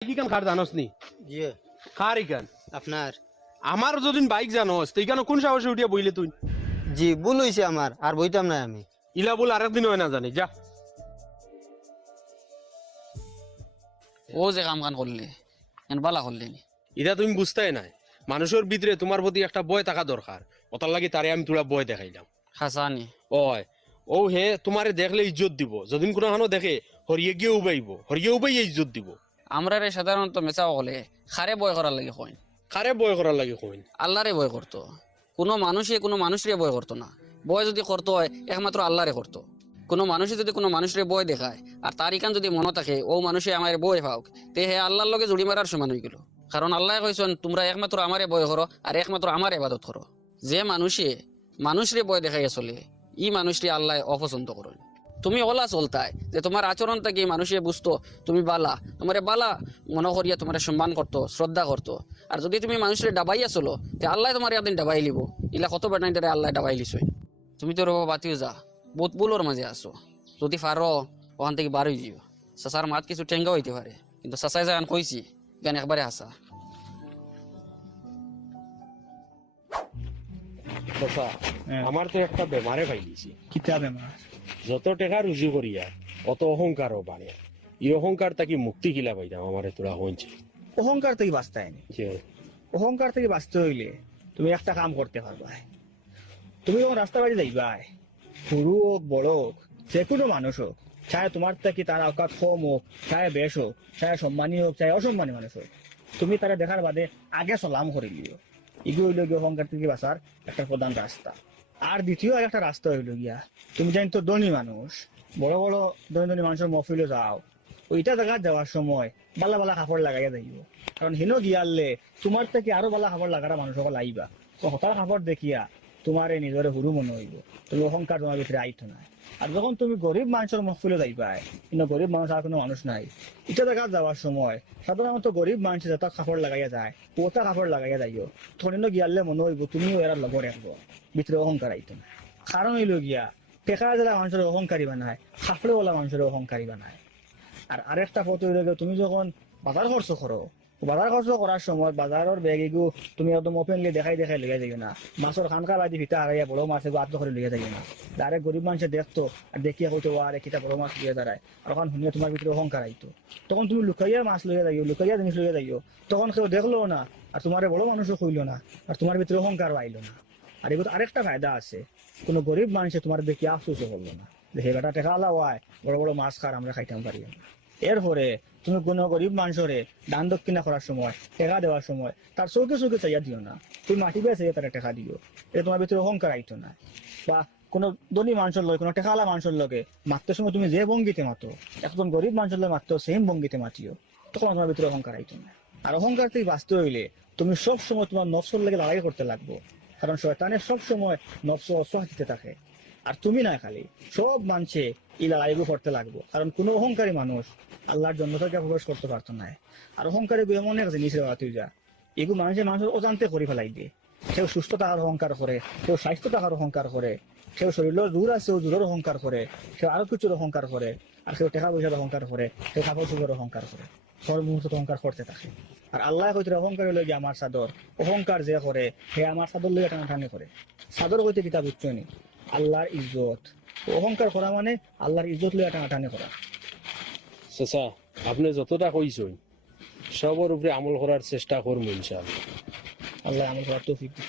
কি কান খার জানোস নি? জি খার ইকান আপনার আমার যদি বাইক জানোস তো ইকান কোন সাহসে উঠিয়া বইলে তুই জি ভুল হয়েছে আমার আর বইতাম না আমি। ইলা বল আরেকদিন হয় না জানি যা। ও যে কাম কান করলে এন বালা করলে নি এটা তুমি বুঝতেই নাই মানুষের ভিতরে তোমার প্রতি একটা বয় থাকা দরকার ওটার লাগি তারে আমি তোরা বয় দেখাইলাম। হাসানি ওই ও হে তোমারে দেখলে ইজ্জত দিব যদিন কোনো হানো দেখে হরিয়ে গিয়ে উবাইব হরিয়ে উবাইয়ে ইজ্জত দিব। আমরা রে সাধারণত মেচা হলে খারে বয় করার লাগে কইন কারে বয় করার লাগে কইন? আল্লাহরে বয় করতো। কোনো মানুষরে বয় করতো না। বয় যদি করতো হয় একমাত্র আল্লাহরে করতো। কোনো মানুষে যদি কোনো মানুষরে বয় দেখায় আর তার ইকান যদি মনে থাকে ও মানুষে আমার বয় পাওক তে হে আল্লাহর লগে জুড়ি মারার সমান হয়ে গেল। কারণ আল্লাহ কইছেন তোমরা একমাত্র আমারে বয় করো আর একমাত্র আমার ইবাদত করো। যে মানুষরে বয় দেখাইয়া চলে ই মানুষটি আল্লাহ অপছন্দ করেন। তুমি ওলা চলতায় যে তোমার আচরণ থেকে মানুষে বুঝতো তুমি বালা, তোমারে বালা মনে করিয়া তোমার সম্মান করতো, শ্রদ্ধা করতো। আর যদি তুমি মানুষের ডাবাইয়া চলো তে আল্লাহ তোমার একদিন ডাবাই লিব। ইলা কত বেটাই তারা আল্লাহ ডাবাই লিছই। তুমি তো রব বাতিও যা বহুত বুলোর মাঝে আসো, যদি পারো ওখান থেকে বার হয়ে যাও। চাচার মাত কিছু টেঙ্গা হইতে পারে কিন্তু চাচাই যা কইছি গান একবারে আসা। আমার তো একটা বেমারে পাইলিছি। কিতাব আমার যত টাকা রুজি করিয়া অত অহংকারও বাড়ে। এই অহংকার তাকে মুক্তি কিলা পাইতাম আমারে তোরা হইছে অহংকার থেকে বাঁচতে নি। যে অহংকার থেকে বাঁচতে হইলে তুমি একটা কাম করতে পারবা। তুমি যখন রাস্তা বাড়ি যাইবাই সরু হোক বড় হোক যে কোনো মানুষ হোক, চাহে তোমার থেকে তার অকাত কম হোক, চাহে বেশ হোক, চাহে সম্মানী হোক, চাহে অসম্মানী মানুষ হোক, তুমি তারা দেখার বাদে আগে সালাম করে লিও। এগুলো হইল গিয়ে অহংকার থেকে বাঁচার একটা প্রধান রাস্তা। আর দ্বিতীয় আর একটা রাস্তা হইল গিয়া তুমি জানি তো ধনী মানুষ, বড় বড় ধনী ধনী মানুষের মফিলে যাও, ওইটা জায়গা যাওয়ার সময় বালা বালা কাপড় লাগাইয়া যাইব। কারণ হেন গিয়ালে তোমার থেকে আরো বালা কাপড় লাগারা মানুষ সকল আইবা। তো হকার কাপড় দেখিয়া তোমার এই নিজরে হুরু মনে হইব, তুমি অহংকার তোমার ভিতরে আইতো না। আর যখন তুমি গরিব মানুষের মহফিলে যাইবা, কিন্তু গরিব মানুষ আর কোনো মানুষ নাই, এটা জায়গা যাওয়ার সময় সাধারণত গরিব মানুষ যত কাপড় লাগাইয়া যায় ওটা কাপড় লাগাইয়া যাইও। তখন গিয়ালে মনে হইব তুমিও এরা লগর রাখবো, ভিতরে অহংকার আইতো না। কারণ হইল গিয়া টেকা যারা মানুষের অহংকারী বানায়, কাপড়েওয়ালা মানুষের অহংকারী বানায়। আর আরেকটা ফটো হইল তুমি যখন বাজার খরচ করো, বাজার খরচ করার সময় বাজারের ব্যাগ এগু তুমি একদম ওপেনলি দেখাই লইয়া যাইও না। মাছের খানকা বাদি ভিতা হারাইয়া বড় মাছ এগু আত্ম করে লইয়া যাইও না। ডাইরেক্ট গরিব মানুষে দেখতো আর দেখিয়া হইতো আরে কিতা বড় মাছ লইয়া দাঁড়ায়, আর ওখান শুনিয়া তোমার ভিতরে অহংকার আইতো। তখন তুমি লুকাইয়া মাছ লইয়া যাইও, লুকাইয়া জিনিস লইয়া যাইও, তখন কেউ দেখলো না আর তোমার বড় মানুষও কইল না আর তোমার ভিতরে অহংকার আইলো না। আর এগুলো আরেকটা ফায়দা আছে, কোনো গরিব মানুষে তোমার দেখিয়ে আফসোসও করলো না যে হে বেটা টেকা আলা হয় বড় বড় মাছ খার আমরা খাইতাম পারি না। এরপরে তুমি কোনো গরিব মানুষরে দান দক্ষিণা করার সময়, টেকা দেওয়ার সময় তার চৌকে চৌকে চাইয়া দিও না, তুমি মাটি বেয়ে চাইয়া তারা টেকা দিও। এটা তোমার ভিতরে অহংকার আইতো না। বা কোনো ধনী মানুষের লগে, কোনো টেকালা মানুষের লগে মারতে সময় তুমি যে ভঙ্গিতে মাতো, একজন গরিব মানুষের লগে মারতেও সেম ভঙ্গিতে মাতিও, তখন তোমার ভিতরে অহংকার আইতো না। আর অহংকার থেকে বাঁচতে হইলে তুমি সব সময় তোমার নফসর লেগে লড়াই করতে লাগবো। কারণ শয়তানের সব সময় নফস অস্ত্র হাতিতে থাকে। আর তুমি না খালি সব মানুষে এই লড়াইগু করতে লাগবো। কারণ কোনো অহংকারী মানুষ আল্লাহর জন্য থেকে প্রবেশ করতে পারতো না। আর অহংকারী এমন এক জিনিস তুই যা এগুলো মানুষের অজান্তে করে ফেলাই দিয়ে। কেউ সুস্থ থাকার অহংকার করে, কেউ স্বাস্থ্য থাকার অহংকার করে, কেউ শরীরের দূর আছে ও দূরের অহংকার করে, কেউ আরো কিছুর অহংকার করে, আর কেউ টাকা পয়সার অহংকার করে, কেউ কাপড় চোপড়ের অহংকার করে। সব মুহূর্তে অহংকার করতে থাকে। আর আল্লাহ কইতে অহংকার লই গিয়ে আমার চাদর, অহংকার যে করে সে আমার চাদর লইয়া টানাটানি করে। চাদর কইতে কিতাব বুঝছো নি আল্লাহর ইজ্জত, অহংকার করা মানে আল্লাহর ইজ্জত লইয়া টানাটানি করা। চাচা আপনি যতটা কইছেন সবার উপরে আমল করার চেষ্টা করবো ইনশাআল্লাহ। আল্লাহ আমার তৌফিক দিক।